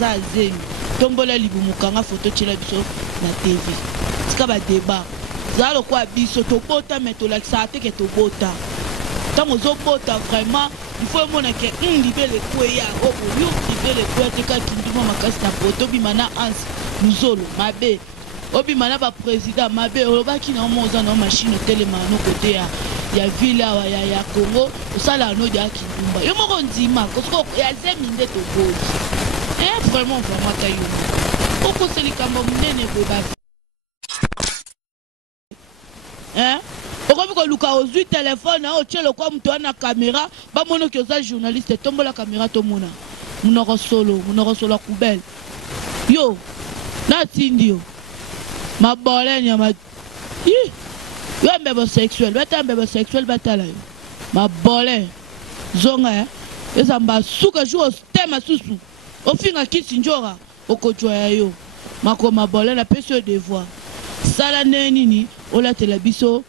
za zemi tombola libumukanga photo tshela biso na TV tika ba débat za lo kwa biso to bota mais to lakisa teke to bota tango zo bota vraiment il faut mona ke libele kweya obo yo libele kweya teka kinduma makasi na photo bimana ans nuzolo mabe obimana ba président mabe olobaki na moza na machine telema no côté ya ville ya Congo osala no ya kindumba yo moko nzima kosoko ya zemi nde to bozi vraiment tayo oko selikambo munene boba okomi koluka ozwi telefone ao tshelo kwa mtu ana kamera bamono ki oza journaliste tombola kamera tomona munoko solo kubele yo natindi yo mabole nyama yo mbebo sexuel bata mbebo sexuel batala yo mabole zonga eza mbasuka jour tema susu ofinga kisi njora okojwa yo mako mabole na pese devoir sala neni olatela biso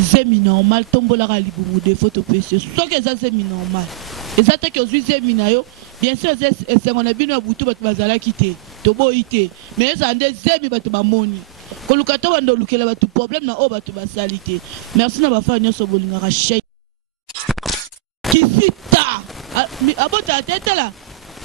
zemi normal tombola ka libumu de photo pese soki eza zemi normal eza te ke ozwi zemi na yo bien sûr esengo na bino ya butu bato bazalaki te toboyi te mais eza nde zemi bato bamoni koluka to bando olukela bato problème na oyo bato basali te merci na bafaa nyonso bolingaka shei kisita abota atetela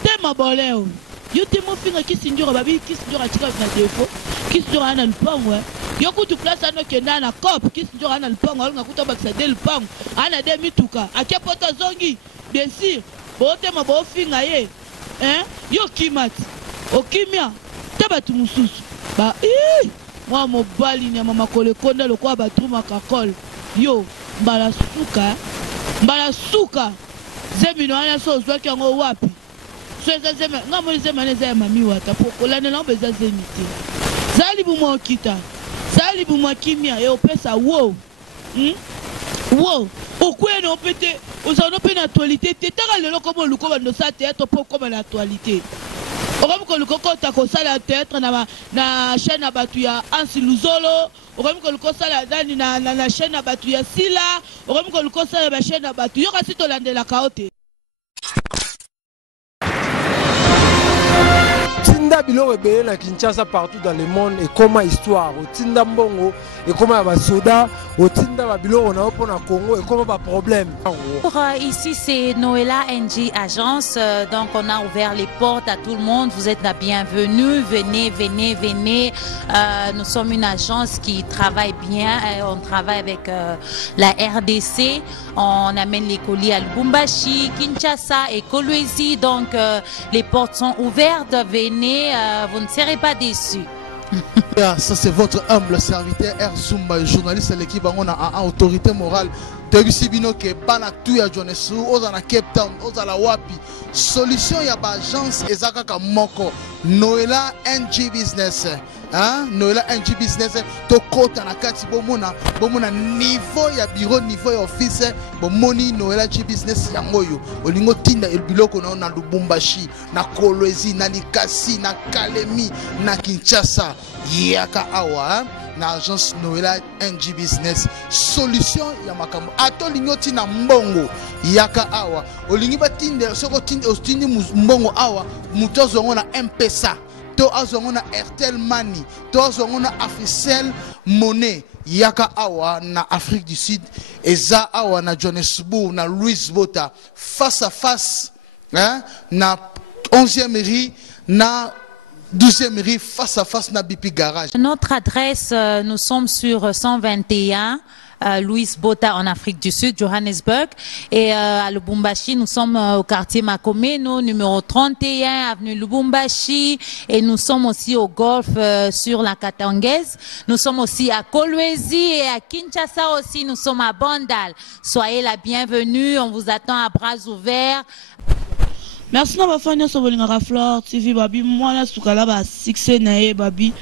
te mabole oyo yo te mofinga kisinjora babi kisinjora tika na defo kisinjora ana lupango yo kutu place ano kenda na cop kisinjora ana lupango alonga kuta bakisa de lupango ana de mituka akia poto zongi bien sûr bote mabo finga ye yo kimati okimia te batu mususu ba mwa mobali nyama makole konda lokwa batu makakol yo mbala suka zemino ana so zwaki yango wapi so eza zema ngamo zema neza ya mami wata pokolane na beza zemite zali bumo kita zali bumo kimia e opesa wo okwe no pete ozono pe na actualité te taka lelo komo luko bando sa théâtre po comme na actualité okomi koluko kota kosala théâtre na chaîne na batu ya Ansi Luzolo okomi koluko sala dani na chaîne na batu ya Sila okomi koluko sala ba chaîne na batu yo kasi to landela kaote Tinda biloko ebele na Kinshasa partout dans le monde et comment histoire otinda mbongo et comment ba soda otinda ba biloko na opo na Congo et comment ba problème. Ici c'est Noëlla NG Agence, donc on a ouvert les portes à tout le monde, vous êtes la bienvenue, venez. Nous sommes une agence qui travaille bien, on travaille avec la RDC, on amène les colis à Lubumbashi, Kinshasa et Kolwezi, donc les portes sont ouvertes, venez, vous ne serez pas déçus. Ça c'est votre humble serviteur Erzumba, journaliste de l'équipe, on a autorité morale. Tebisibino ke bana tuya Jonessu, ozana Cape Town, ozala wapi. Solution ya ba agence ezaka ka moko. Noëlla NG Business. Noëlla NG Business to kota na kati bomona niveau ya bureau, niveau ya office, bomoni Noëlla NG Business yangoyo. Olingo tinda biloko na Lubumbashi, na Kolwezi, na Likasi, na Kalemi, na Kinshasa. Yaka awa na agence Noëlla NG Business solution ya makambo ato lingoti na mbongo yaka awa olingi batinde soko tindi mbongo awa muto zongo na M-Pesa to azongo na Airtel Money to azongo na Africell Money yaka awa na Afrique du Sud eza awa na Johannesburg na Louis Botha face à face na 11e rue na 12e rue face à face na BP Garage. Notre adresse, nous sommes sur 121 Louis Botha en Afrique du Sud, Johannesburg. Et à Lubumbashi, nous sommes au quartier Makomeno, numéro 31, avenue Lubumbashi. Et nous sommes aussi au golf sur la Katangaise. Nous sommes aussi à Kolwezi et à Kinshasa aussi. Nous sommes à Bandal. Soyez la bienvenue. On vous attend à bras ouverts. Merci na bafanya sobolinga Flore TV babi mwana sukala ba succès na ye babi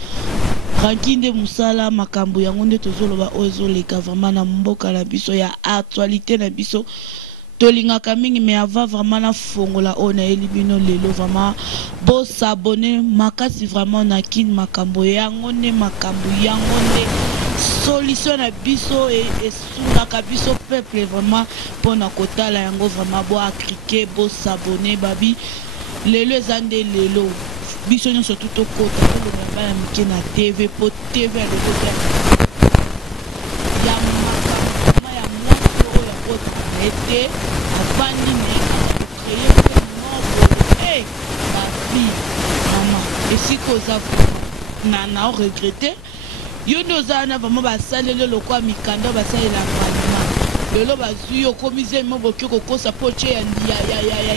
rankinde musala makambo yango nde tozoloba ozoleka vraiment na mboka na biso ya actualité na biso tolingaka mingi mais ava vraiment na fongola ona elibino lelo vraiment bo s'abonner makasi vraiment na kin makambo yango nde solution na biso et sunaka biso peuple vraiment pona kotala yango vraiment bo akrike bo s'abonner babi lelo ezande lelo biso nyonso tout okota tolobela bana mike na tv po tv ya lokota ya makambo ya mwasi oyo akota na ye te avandi na ye akreye mpe moko bafille mama esika oza na oregrete yo nde oza wana vraimen basaleli lokwa mikanda basalela vanima lelo bazwi yo komize mo boki kokosa po tie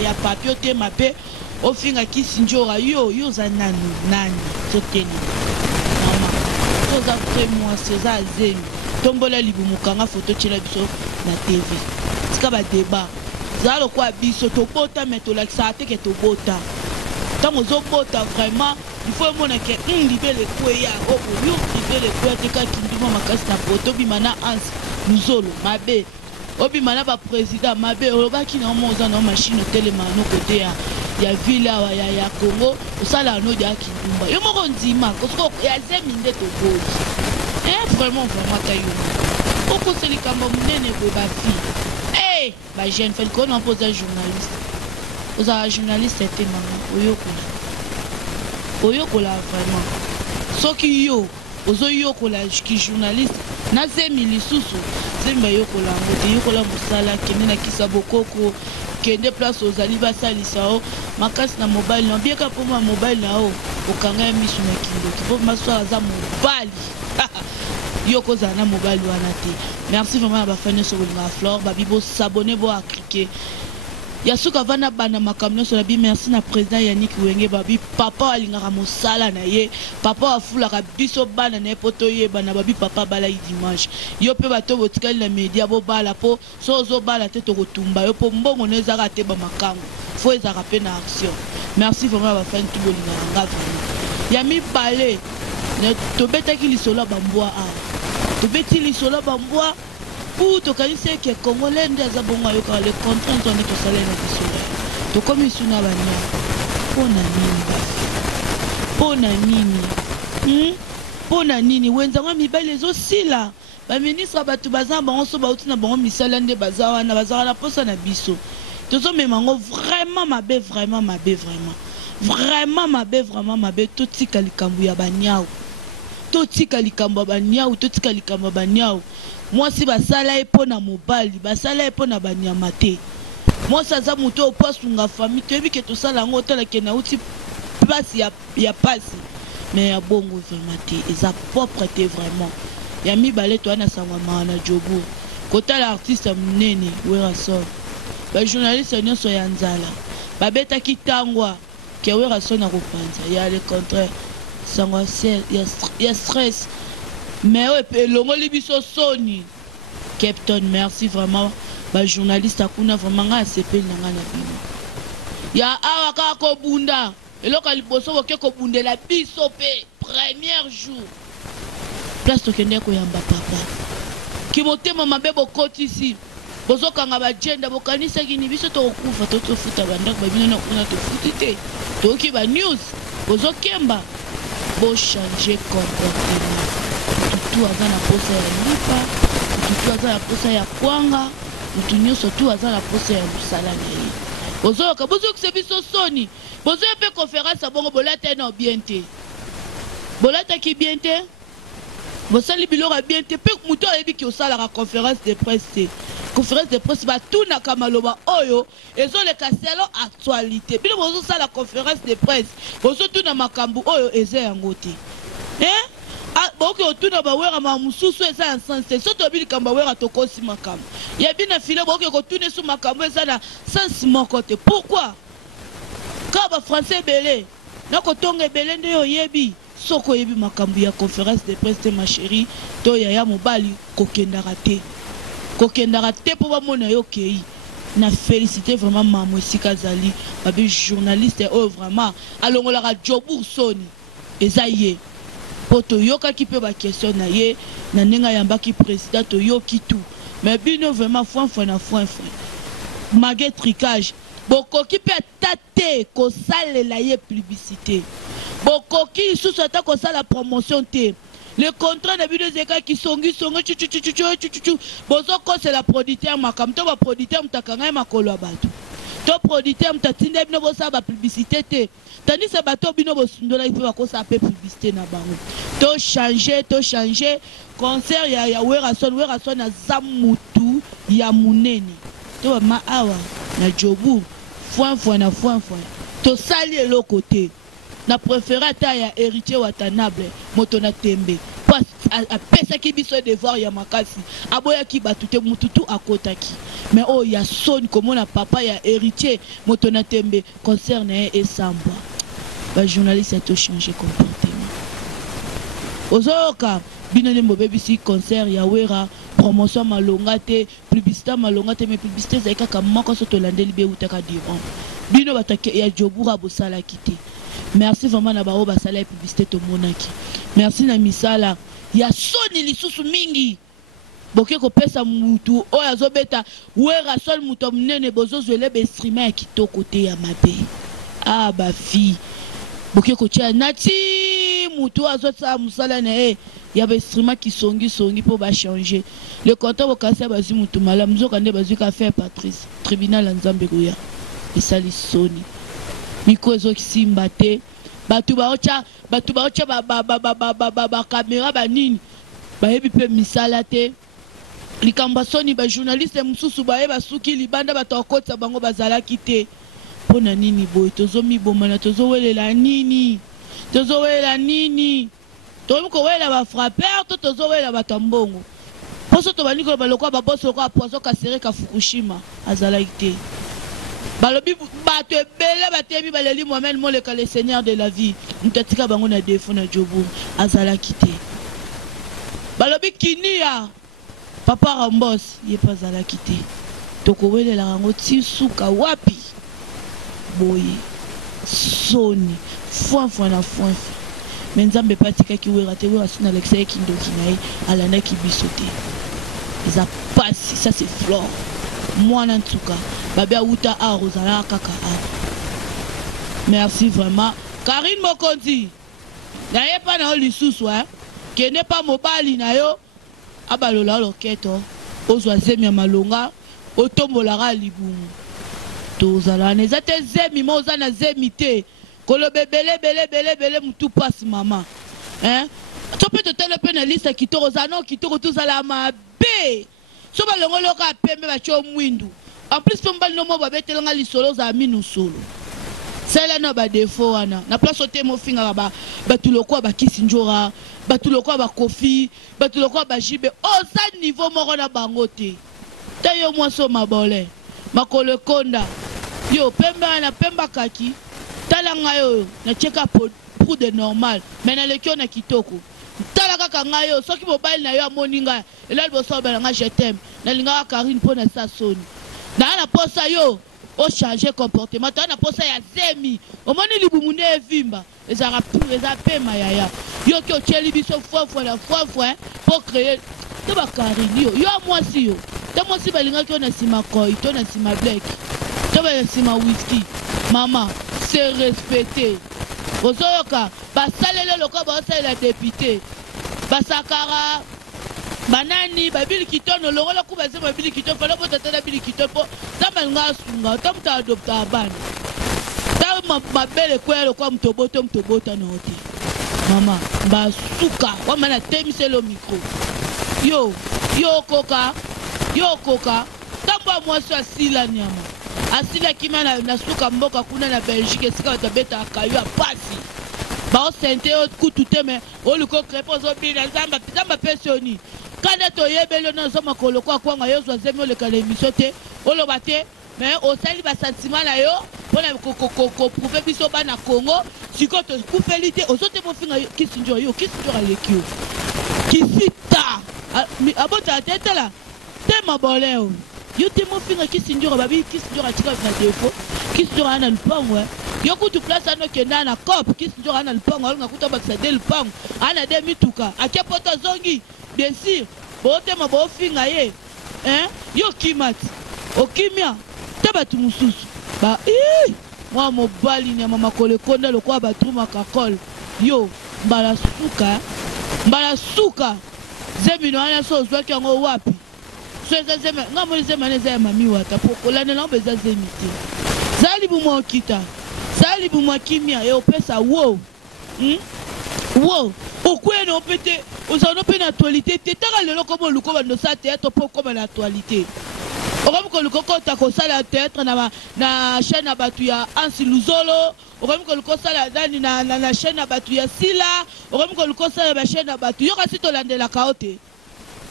ya papio te mape ofinga kisi njora yo oza nani toteni mama oza pre mwasi oza azemi tombola libumukanga foto tiela biso na tv tika badeba zala lokwa biso tobota me tolakisaka teke tobota ntango ozobota vraiment il faut emona ke libele kweya oyo libele kweya te kaki ndima makasi na poto obima na anse luzolo mabe obima na baprésident mabe olobaki na omo oza na machine otelema no kote ya ville awa ya Congo osala no ya kindumba yo moko ndima kosoko ya zemi nde toboyi vraiment kayo okoseli kambo munene boye bafille bajeune fele kono mpoza journaliste ozala journaliste te mama oyokola vraiment soki yo ozoyokola ki journaliste na zemi lisusu zemi bayokola yango te yokola mosala kende na kisa bokoko kende place ozali basalisa o makasi na mobile na bieka mpo ma mobile na o okanga ya misu na kindoki mpo maso aza mobali yo kozala na mobile wana te merci vraiment ya bafani nyonso kolinga flore babi bosabone bo akrike ya suka vana bana makambo nyonso na bi merci na président Yannick Wenge babi papa alingaka mosala na ye papa afulaka biso bana na ye po toyeba babi papa balai dimanche yo mpe bato botikali na media bobala po so ozobala te tokotumba yo po mbongo no ezaka te bamakambo fo ezaka mpe na action merci vraiment ya bafani tubolingaka nga vraiment ya mibale tobetaki lisolo ya bambwa awa tobeti lisolo ya bambwa pour tokanisi eke congolais nde aza bongo ayokaka le contrainte wana tosaleli na biso tokomi suna banyama mpona nini bafi mpona nini wenzango mibali ezosila baministre bato baza na bango so bauti na bango misala nde baza wana bazaka na mposa na biso tozomema yango vraiment mabe totika likambo ya banyau totika likambo ya banyau mwasi basala ye mpo na mobali basala ye mpo na banyama te mwasi aza moto opo asunga famille toyebi ke tosala yango otalake na uti place ya pasi me ya bongo vraiment te eza propre te vraiment ya mibale to ana sangwamaka na jobu kotala artiste munene Werason bajournaliste nyonso ya nzala babetaki tangwa ke Werason akopanza ya le contraire sangwa ya stress mais elongoli biso soni Captain merci vraiment bajournaliste akuna vraiment nga asepeli na nga na bino ya awa kaka kobunda eloko liboso boke kobundela biso mpe premier jour place tokende koyamba papa kimotema mabe bokotisi bozokanga bajenda bokanisaki ni biso tokokufa totofuta bandako babino na kuna tofuti te toyoki banews bozokemba bochange comportement mutu aza na posa ya lipa mutu aza na posa ya kwanga mutu nyonso tu aza na posa ya mosala na ye bozoyoka bozokisa biso soni bozoya mpe conférence ya bongo bolata na bien te bolataki bien te bosali biloko ya bien te mpe mutu ayebi ki osalaka conférence de presse te conférence de presse batunaka maloba oyo ezoleka selo actualité bino bozosala conférence de presse bozotuna makambo oyo eza yango te boki otuna bawera ma mosusu eza ya sens te so toyebi likambo awera tokosi makambo yebi na file boki kotuna esu makambo eza na sens moko te pourquoi ka bafrançais ebele nakotonga ebele nde oyebi soko oyebi makambo ya conférence de presse te ma chérie to yaya mobali kokendaka te mpo bamona yo kei na félicité vraiment mamo esika azali babi journaliste oyo vraiment alongolaka jobour soni eza ye mpo toyokaki mpe baquestion na ye na ndenge ayambaki président toyoki tout mais bino vraiment foinfoin na foinfoin mage tricage bokoki mpe ata te kosalela ye publicité bokoki lisusu ata kosala promotion te le contrat na bino ezekaki songisongo chuchuchuchu bozokosela producteur makambo to baproducteur mutakanga ye makolo ya bato to producteur mtatinde bino bosa ba publicité te tandis que bato bino bosundola il faut bakosa pe publicité na bango to changer concert ya Werason na zamutu ya munene to ma awa na jobu foin to sali eloko te na préféré ta ya héritier Watanabe moto na tembe pas a pesa ki biso devoir ya makasi aboya ki batute mututu akotaki mais oh ya son comme na papa ya héritier moto na tembe concerne et samba ba journaliste a tout changé comportement ozoka bino ne mobebi si concert ya Wera promotion malonga te publicité malonga te mais publicité za kaka moko so to landeli be utaka diron bino batake ya jobura bosala kité. Merci vraiment na bao basala ya publicité to monaki. Merci na misala ya soni lisusu mingi. Boke ko pesa mutu o azobeta Wera sol mutu munene bozo zwele be streamer ya kitoko te ya mabe. Ah ba fi. Boke ko tia nati mutu azotsa musala na ya be streamer ki songi po ba changer. Le compteur bokasa bazi mutu malamu zoka nde bazi ka faire Patrice. Tribunal Nzambe goya. Et sali soni. Miko ezo kisimba te batu baocha ba caméra ba nini ba yebi pe misala te likamba soni ba journaliste mususu ba yeba suki libanda batokotsa bango bazala kite pona nini boy tozo mi bomana tozo welela nini tomko wela ba frapper tozo wela batambongo poso to baniko baloko ba boso ko poison kasere ka Fukushima azala kite balobi bato ebele batebi baleli Mohamed moleka le seigneur de la vie mutatika bango na defo na jobu azala kite balobi kinia papa Rambos ye pas azala kite toko welela rango tisuka wapi boye soni foin mais Nzambe patika ki Wera te Wera sina Alexei Kindoki nae alanda ki bisote eza pasi ça c'est flore mwana ntuka babia uta a rozala kaka a. Merci vraiment Karine Mokonzi na ye pa na lisusu ke ne pas mobali na yo abalola loketo ozwa zemi ya malonga otombolaka libumu tozala neza te zemi mo oza na zemi te kolobe bele mutu pasi mama to pe totele pe na liste kitoko za no kitoko tozala mabe so balongo loka pembe bacho mwindu en plus pe mbali no mo babetelanga lisolo za minu solo sala na ba defo wana na place ote mo finga ba batuloko ba kisinjora batuloko ba kofi batuloko ba jibe o sa niveau moko na bango te tayo mo so mabole makolo konda yo pembe na pemba kaki talanga yo na cheka pour de normal mais na lekio na kitoko tala kaka ngayo soki mobile na yo amoninga elal boso belanga je t'aime na linga Karine pona sa soni na posa yo o changer comportement na posa ya zemi o moni libumunde evimba ezara pema yaya yo ki o cheli biso fois pour créer to ba Karine yo moi si yo to mo si balinga ki na sima koi to na sima black to ba sima whisky mama c'est respecté ozoyoka basalele loko basalela député basakara banani babili kitono longola ku baze babili kitono fala botatela babili kitono po tamalanga sunga tamuta adopta abana ta mabele kwelo kwa mtobota na hote mama basuka wa mana temiselo micro yo koka tamba mwasi asila nyama asila kima na suka mboka kuna na Belgique sika batabeta akayo apasi ba sente kutu teme oluko krepo zo bina zamba pensioni kana to yebelo na zo makolo kwa kwanga yo zo zemi ole kala émission te olo bate mais au sali ba sentiment na yo pona ko prouver biso bana Congo siko to kufelite ozote mo finga kisinjo alekio kisita abota tete la tema boleo yo te mo finga kisinjo babi kisinjo atika na defo kisinjo ana lupango yo kutu place ano kenda na cop kisinjo ana lupango alunga kuta bakisa de lupango ana de mituka akepoto zongi bien sûr bote ma bo finga ye yo kimati okimia tabatu mususu ba mwa mobali ni mama kole konda lokwa batruma kakol yo mbala suka zemi no ana so zwa kyango wapi so eza zemi ngamo zemi ana za mami wata pokola na lombe za zemi te Sali bumwa kita. Sali bumwa kimia et opesa wow. Wow. Pourquoi non peut-être aux en open actualité t'as le comme le comme no sa théâtre pour comme l'actualité. Oram ko le koko ta ko sala théâtre na chaîne abatu ya Ansi Luzolo, oram ko le ko sala dani na chaîne abatu ya Sila, oram ko le ko sala ba chaîne abatu yo kasi to landela kaote.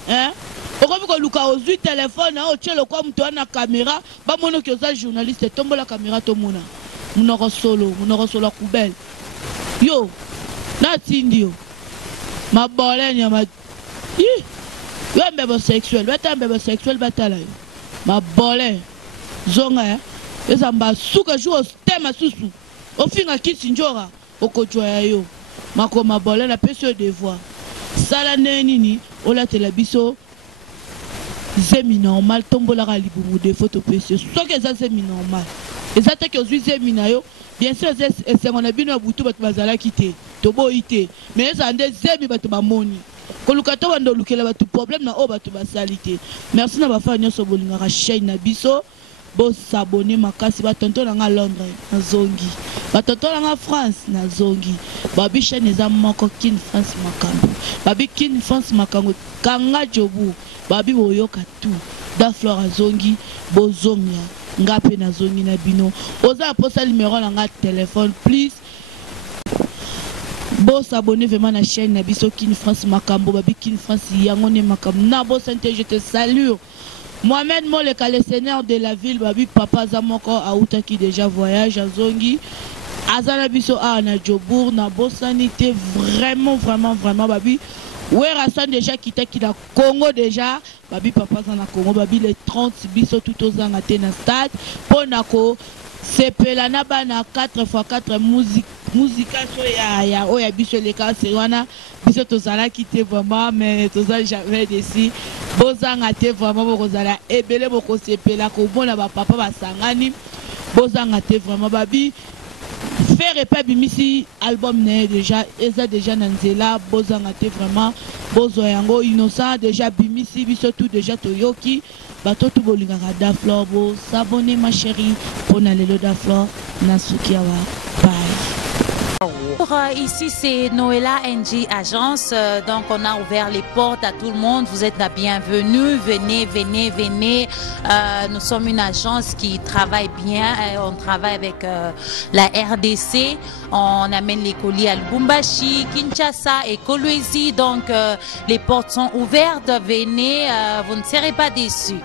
Hein? Oram ko luka ozui téléphone na o tchelo kwa mtu ana caméra, ba mono ki oza journaliste tombo la caméra to mona. Munoko solo kubel. Yo, na tindio. Ma bolène ya ma yo mbebo sexuel bata mbebo sexuel batala yo ma bolène zonga eza mba suka jour tema susu ofinga kisi njora okojoya yo mako ma bolène apesi devoir sala neni ola tela biso zemi normal tombola libumu de photo pesi soki eza zemi normal eza te ke ozwi zemi na yo bien sûr esengo na bino ya butu bato bazalaki te toboyi te mais eza nde zemi bato bamoni koluka to bando lukela bato problème na oyo bato basali te. Merci na bafaa nyonso bolingaka chaîne na biso bosabone makasi batonto na nga Londres nazongi batonto na nga France nazongi babi chaîne eza moko Kin France makambo babi Kin France makambo kanga jobu babi boyoka tout da fleur azongi bozomia ngape nazongi na bino oza posa numéro na nga téléphone please boss abonné vraiment na chaîne na biso Kin France makambo babi Kin France yangone makambo na boss santé je te salue Mohamed Moleka le seigneur de la ville babi papa zamoko aouta qui déjà voyage azongi azana biso a na Jobour na bosanité vraiment babi ouais Rassan déjà quitté qui la Congo déjà babi papa za na Congo babi les 30 biso tout aux ans na stade ponako sepela na bana 4x4 musication ya oya biso le cas c'est wana biso tozala quitté vraiment mais tozala jamais d'ici bozanga te vraiment bokozala ebele boko sepela ko bona ba papa basangani bozanga te vraiment babi faire pas bimisi album né déjà eza déjà nanzela bozanga te vraiment bozo yango innocent déjà bimisi biso tout déjà toyoki bato tout bolingaka Daflor bo s'abonner ma chérie pour lelo Daflor nasuki awa bye. Ici c'est Noëlla NG Agence, donc on a ouvert les portes à tout le monde, vous êtes la bienvenue, venez. Nous sommes une agence qui travaille bien, on travaille avec la RDC, on amène les colis à Lubumbashi, Kinshasa et Kolwezi, donc les portes sont ouvertes, venez, vous ne serez pas déçus.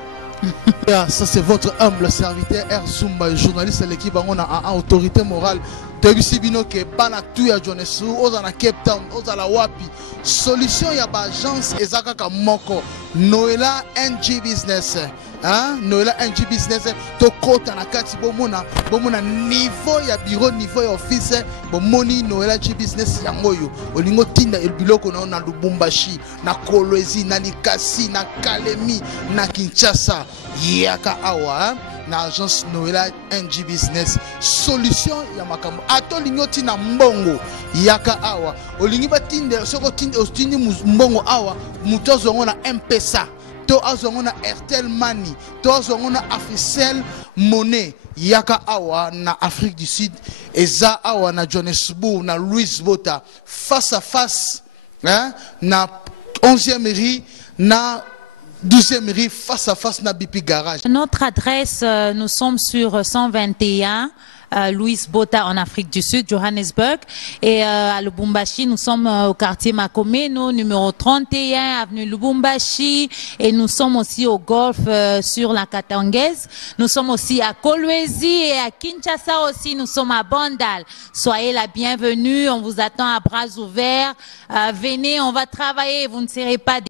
Ça c'est votre humble serviteur Erzumba, journaliste de l'équipe on a autorité morale. Tebisi binoke bana tu ya Jonesu ozana Cape Town ozala wapi solution ya ba agence ezaka ka moko Noëlla NG Business hein Noëlla NG Business to kota na kati bomona niveau ya bureau niveau ya office bomoni Noëlla NG Business yangoyo olingo tinda biloko na Lubumbashi na Kolwezi na Likasi na Kalemi na Kinshasa yaka awa na agence Noëlla NG Business solution ya makambo ato lingoti na mbongo yaka awa olingi batinde soko tinde ostini mbongo awa mutozo ngona M-Pesa to azongona Airtel Money to azongona Africell Money yaka awa na Afrique du Sud eza awa na Johannesburg na Louis Botha face à face hein na 11e mairie na 12e rue face à face na BP Garage. Notre adresse, nous sommes sur 121 Louis Botha en Afrique du Sud, Johannesburg. Et à Lubumbashi, nous sommes au quartier Makomeno, numéro 31, avenue Lubumbashi. Et nous sommes aussi au golf sur la Katangaise. Nous sommes aussi à Kolwezi et à Kinshasa aussi. Nous sommes à Bandal. Soyez la bienvenue. On vous attend à bras ouverts. Venez, on va travailler. Vous ne serez pas